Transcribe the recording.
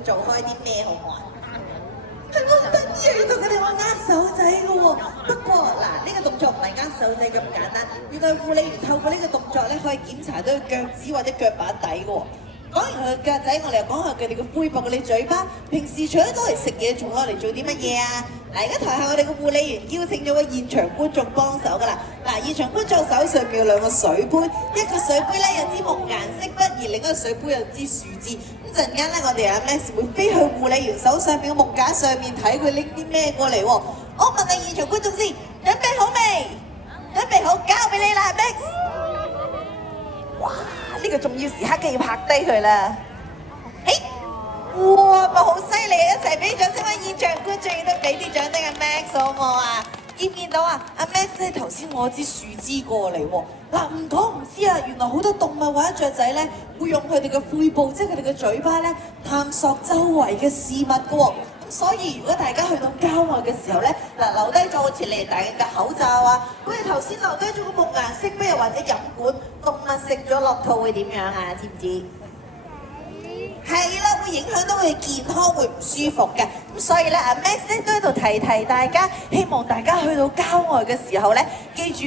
會做開啲咩好唔好啊？係好得意啊！同佢哋話握手仔嘅喎。不過嗱，呢個動作唔係握手仔咁簡單，原來護理員透過呢個動作咧，可以檢查到佢腳趾或者腳板底嘅喎。講完佢嘅腳仔，我哋又講下佢哋嘅背部、佢哋嘴巴。平時除咗攞嚟食嘢，仲攞嚟做啲乜嘢啊？嗱，而家台下我哋嘅護理員邀請咗個現場觀眾幫手㗎啦。嗱，現場觀眾手上面有兩個水杯，一個水杯咧有支木顏色筆，而另一個水杯有支樹枝。咁陣間咧，我哋阿 Max 會飛去護理員手上面嘅木架上面睇佢拎啲咩過嚟喎。我問下現場觀眾先，準備好未？準備好，交俾你啦 ，Max。哇！呢個重要時刻梗要拍低佢啦！哇！咪好犀利啊！一齊俾掌聲俾現場觀眾，亦都俾啲掌聲阿 Max 好唔好啊？見唔見到啊？阿 Max 咧頭先攞支樹枝過嚟喎。嗱，唔講唔知啊，原來好多動物或者雀仔咧會用佢哋嘅背部，即係佢哋嘅嘴巴咧探索周圍嘅事物嘅喎。咁所以如果大家去到郊外嘅時候咧，嗱留低咗好似你哋戴緊嘅口罩啊，好似頭先留低咗個木顏色筆又或者飲管，動物食咗落肚會點樣啊？知唔知？係啦，會影響到佢健康，會唔舒服嘅。咁所以咧，阿 Max 咧都喺度提大家，希望大家去到郊外嘅時候咧，記住